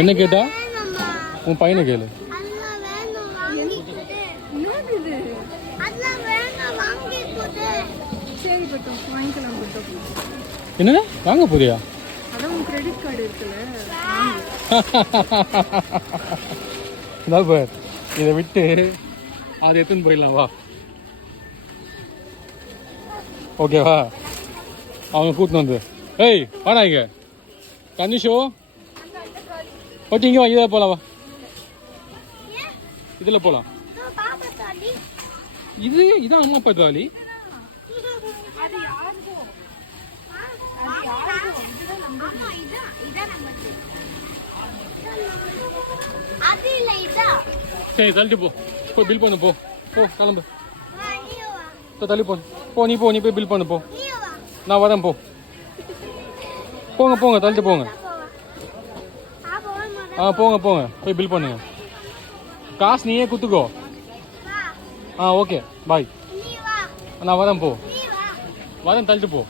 என்ன கேட்டா உன் பையனை கேளு. என்ன வாங்க போறியா? கிரெடிட் கார்டு இருக்குல்ல, இதை விட்டு அதை எடுத்துன்னு போயிடலாம் வா. ஓகேவா? அவங்க கூட்டின்னு வந்து ஏய் வாடா இங்க கனிஷோ ஓகே இங்கே வா. இதில் போகலாம் வா. இதில் போகலாம். இதான் அம்மா அப்பா ட்ராலி. சரி தள்ளிட்டு போ. போய் பில் பண்ணு. போ கிளம்பு. தள்ளி போ. நீ போய் பில் பண்ணு. போ நான் வரேன். போங்க தள்ளிட்டு போங்க. போங்க போய் பில் பண்ணுங்க. காசு நீயே குத்துக்கோ. Okay bye. நான் வரேன். வரேன் தள்ளிட்டு போ.